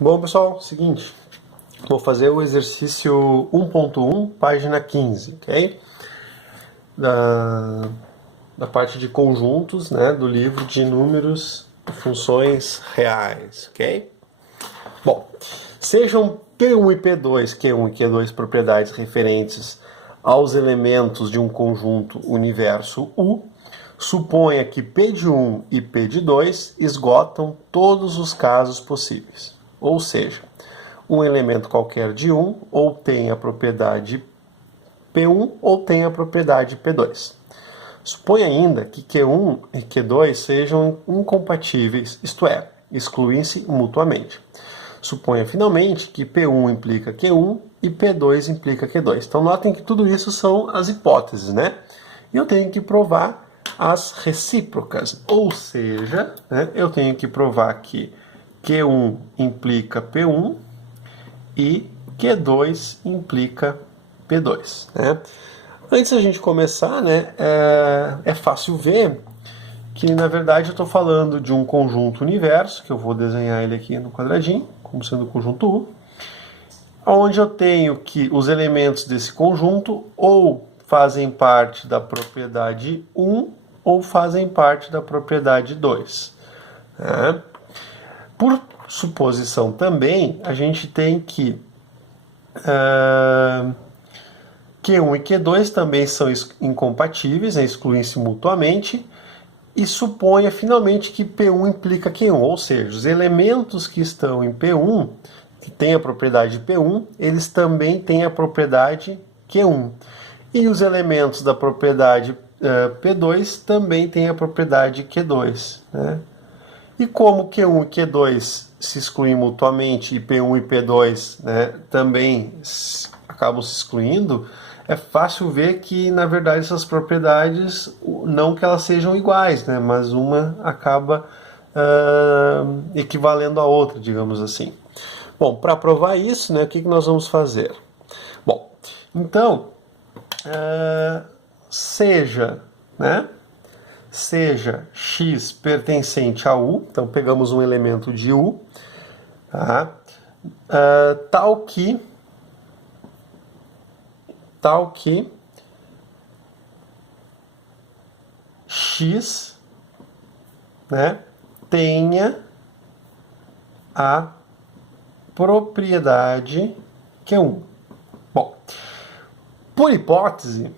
Bom, pessoal, seguinte, vou fazer o exercício 1.1, página 15, ok? Da parte de conjuntos, né, do livro de números e funções reais, ok? Bom, sejam P1 e P2, Q1 e Q2 propriedades referentes aos elementos de um conjunto universo U, suponha que P de 1 e P de 2 esgotam todos os casos possíveis. Ou seja, um elemento qualquer de 1 ou tem a propriedade P1 ou tem a propriedade P2. Suponha ainda que Q1 e Q2 sejam incompatíveis, isto é, excluem-se mutuamente. Suponha finalmente que P1 implica Q1 e P2 implica Q2. Então notem que tudo isso são as hipóteses, né? E eu tenho que provar as recíprocas, ou seja, né, eu tenho que provar que Q1 implica P1 e Q2 implica P2. Né? Antes da gente começar, né, é fácil ver que na verdade eu estou falando de um conjunto universo, que eu vou desenhar ele aqui no quadradinho, como sendo o conjunto U, onde eu tenho que os elementos desse conjunto ou fazem parte da propriedade 1 ou fazem parte da propriedade 2. Né? Por suposição também, a gente tem que Q1 e Q2 também são incompatíveis, excluem-se mutuamente, e suponha finalmente que P1 implica Q1, ou seja, os elementos que estão em P1, que têm a propriedade P1, eles também têm a propriedade Q1. E os elementos da propriedade P2 também têm a propriedade Q2. Né? E como Q1 e Q2 se excluem mutuamente e P1 e P2, né, também acabam se excluindo, é fácil ver que, na verdade, essas propriedades, não que elas sejam iguais, né, mas uma acaba equivalendo à outra, digamos assim. Bom, para provar isso, né, o que nós vamos fazer? Bom, então, seja x pertencente a U, então pegamos um elemento de U, tá? Tal que x, né, tenha a propriedade Q1. Bom, por hipótese,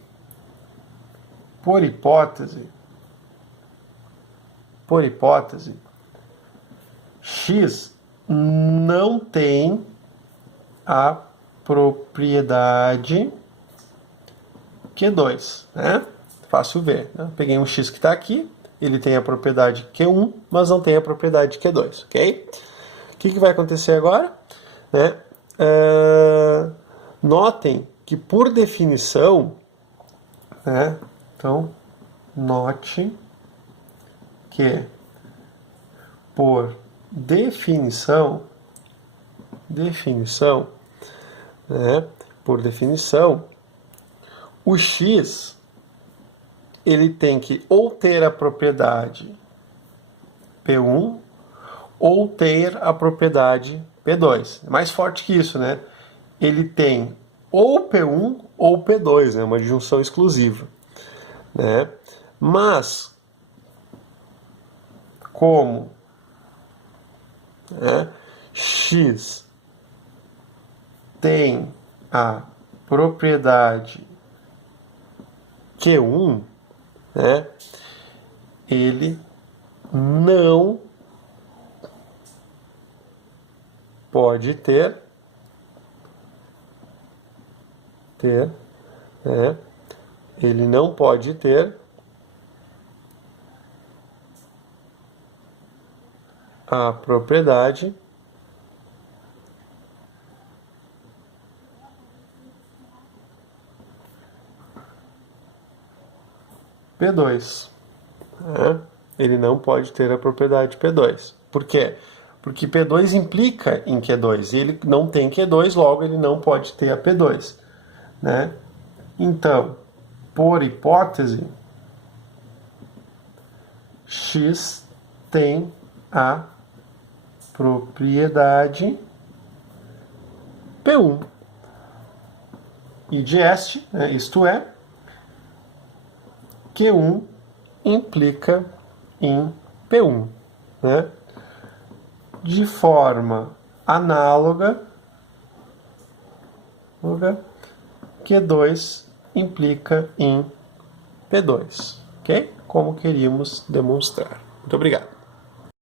x não tem a propriedade Q2, né? Fácil ver. Né? Peguei um x que está aqui, ele tem a propriedade Q1, mas não tem a propriedade Q2, ok? O que vai acontecer agora? Né? Notem que por definição, né? Então, note que por definição, né? Por definição, o x ele tem que ou ter a propriedade P1 ou ter a propriedade P2. É mais forte que isso, né? Ele tem ou P1 ou P2, né? Uma disjunção exclusiva. Né? Mas, como x tem a propriedade Q1, né, ele não pode ter, né, ele não pode ter a propriedade P2. Né? Ele não pode ter a propriedade P2. Por quê? Porque P2 implica em Q2 e ele não tem Q2, logo ele não pode ter a P2. Né? Então, por hipótese, x tem a propriedade P1. E de este, né, isto é, Q1 implica em P1. Né? De forma análoga, Q2 implica em P2, ok? Como queríamos demonstrar. Muito obrigado.